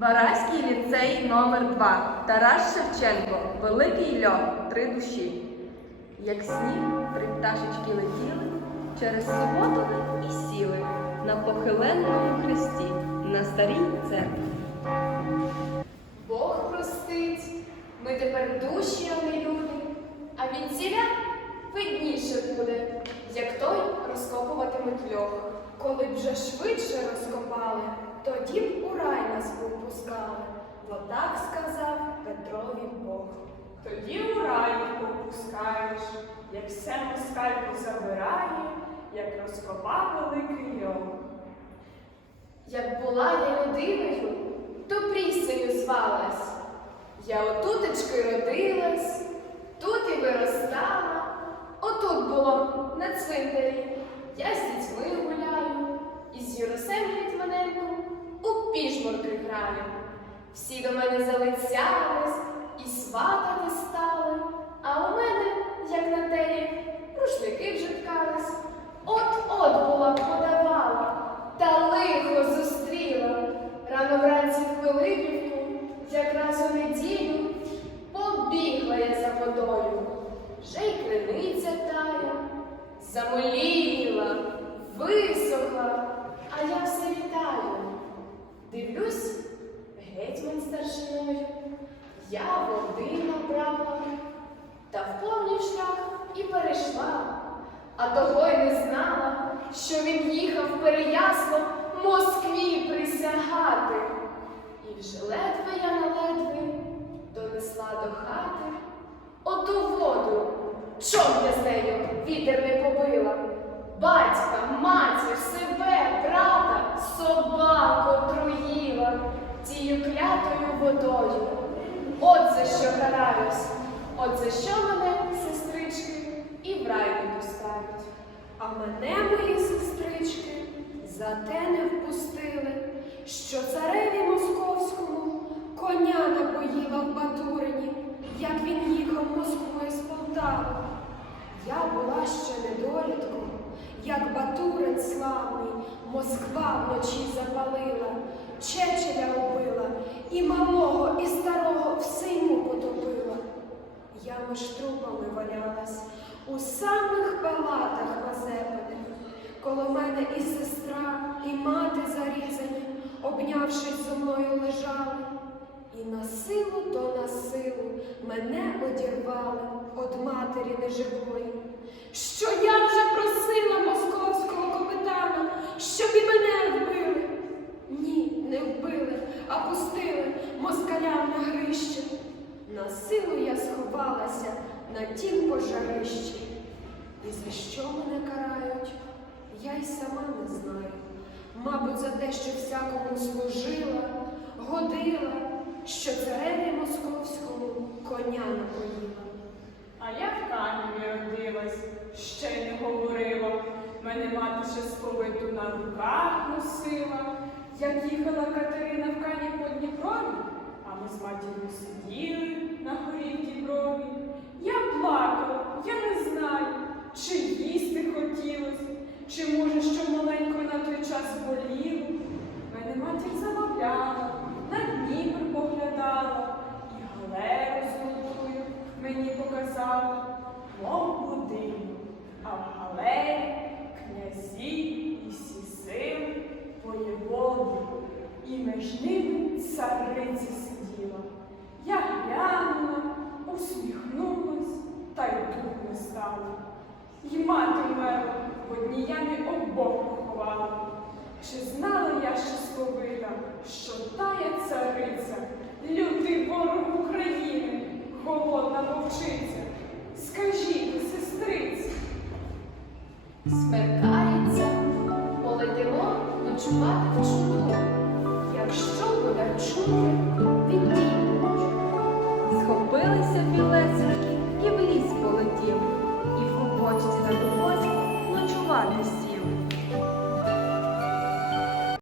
Вараський ліцей номер 2 Тарас Шевченко. Великий льох. Три душі. Як сніг, три пташечки летіли, через суботу і сіли на похиленому хресті на старій церкві. Бог простить, ми тепер душі, а не люди, а від ціля видніше буде, як той розкопуватимуть льох. Коли б вже швидше розкопали, тоді б у рай нас попускали, бо так сказав Петрові Бог. Тоді у рай попускаєш, як все москальку забирає, як розкопав великий льох. Як була я людиною, то прісею звалась. Я отутечки родилась, тут і виростала. Отут було на цвинтарі. Я з дітьми гуляю, і з Юросем Гетьманенком у граю. Всі до мене залицялись і сватати стали, а у мене, як на теї, рушники вже ткались. От-от була подавала, та лихо зустріла. Рано вранці в Пилипівку, якраз у неділю, побігла я за водою. Вже й криниця тая, замоліла, висохла, а я все вітаю. Я води набрала, та в повний шлях і перейшла, а того й не знала, що він їхав Переяслав Москві присягати. І вже ледве я на ледве донесла до хати оту воду, чом я з нею вітер не побила. Батька, матір, себе, брата, собаку отруїла тією клятою водою. От за що караюсь, от за що мене, сестрички, і в рай не пускають. А мене мої сестрички за те не впустили, що цареві московському коня напоїла в Батурині, як він їхав Москвою з Полтави. Я була ще недолітком, як Батурин славний, Москва вночі запалила, Чечеля убила, і малого, і старого в синю потопила. Я між трупами валялась у самих палатах Мазепиних. Коло мене і сестра, і мати зарізані, обнявшись зо мною лежали. І на силу то на силу мене одірвали од матері неживої. Що я вже просила московського капітана, щоб і мене вбили. Ні, не вбили, а пустили москалям на грище. На силу я сховалася на тім пожарищі. І за що мене карають, я й сама не знаю. Мабуть, за те, що всякому служила, годила, що цареві московському коня напоїла. А я в Каневі родилась, ще не говорила. Мене мати ще сповиту на руках носила. Як їхала Катерина в Кані по Дніпрові, а ми з матір'ю сиділи на горі в Діброві. Я плакала, я не знаю, чи їсти хотілось, чи може, що маленькою на той час боліло. Мене матір замовляла, на Дніпр поглядала, і галеру золотую мені показала, мов будинок, а в галері князі і всі сили воєводи, і між ними цариці сиділа. Я глянула, усміхнулась, та й тут не стало. І мати вмерла, в одній ямі обох поховала. Чи знала я щасливита, що тая цариця,